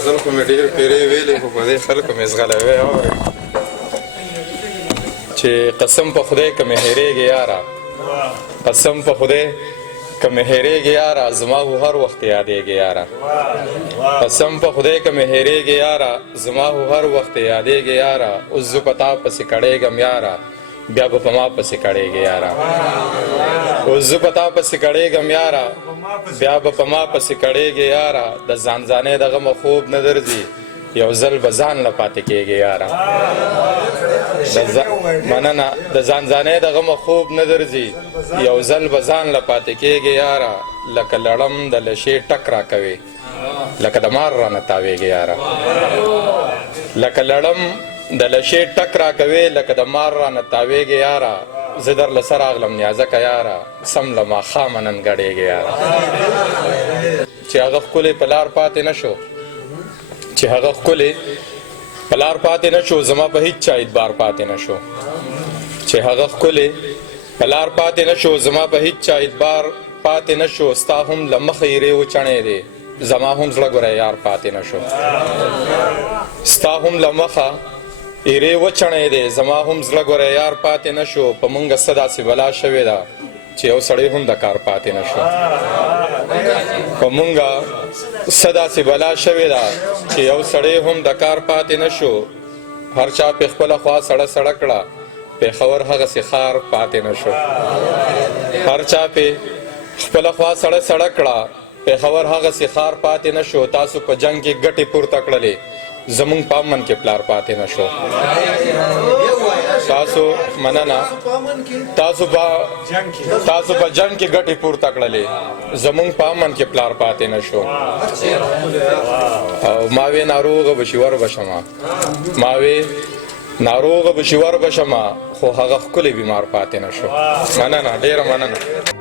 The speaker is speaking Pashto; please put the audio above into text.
غزل خو مې ډېر پیرې ویلې خو په دې خلکو مې زغلوي اورې چې قسم په خدای که مې هېرېږي یاره قسم په خدای که مې هېرېږي یاره زما خو هر وخت یادېږي یاره قسم په خدای که مې هېرېږي یاره زما خو هر وخت یادېږي یاره اوس زه په تا پسې کړېږم یاره بیا به په ما پسې کړېږي یاره اوس زه په تا پسې کړېږم یاره بیا به په ما پسې کړېږي یاره د ځان ځانۍ د غمه خوب نه درځي یو ځل به ځان له پاتې کېږي یاره مننه د ځان ځانۍ د غمه خوب نه درځي یو ځل به ځان له پاتې کېږي یاره لکه لړم د لشې ټک را کوي لکه د مار رانه تاویږي یاره لکه لړم د لشې ټک را کوي لکه د مار رانه تاویږي یاره زه درله سره راغلم نیازکه یاره سم له ماښامه نن ګډېږي یاره چې هغه ښکلی په لار پاتې نه شو چې هغه ښکلی په لار پاتې نه شو زما په هیڅ چا اعتبار پاتې نه شو چې هغه ښکلی په لار پاتې نه شو زما په هیڅ چا اعتبار پاتې نه شو ستا هم له مخه یې ری وچڼی دی زما هم زړه ګوره یار پاتې نه شو ستا هم له مخه ایرې وچڼی دی زما هم زړه ګوره یار پاتې نه شو په مونږه څه داسې بلا شوې ده چې یو سړی هم د کار پاتې نه شو په مونږه څه داسې بلا شوې ده چې یو سړی هم د کار پاتې نه شو هر چا پې خپله خوا سړه سړه کړه پېښور هغسې ښار پاتې نه شو هر چا پې خپله خوا سړه سړه کړه پېښور هغسې ښار پاتې نه شو تاسو په جنګ کې ګټې پورته کړلې زمونږ په امن کې پلار پاتې نه شو تاسو مننه تاسو په جنګ کې ګټې پورته کړلې زمونږ په امن کې پلار پاتې نه شو او ما وې ناروغه به شي ور به شمه ما وې ناروغه به شي ور به شمه خو هغه ښکلی بیمار پاتې نه شو مننه ډېره مننه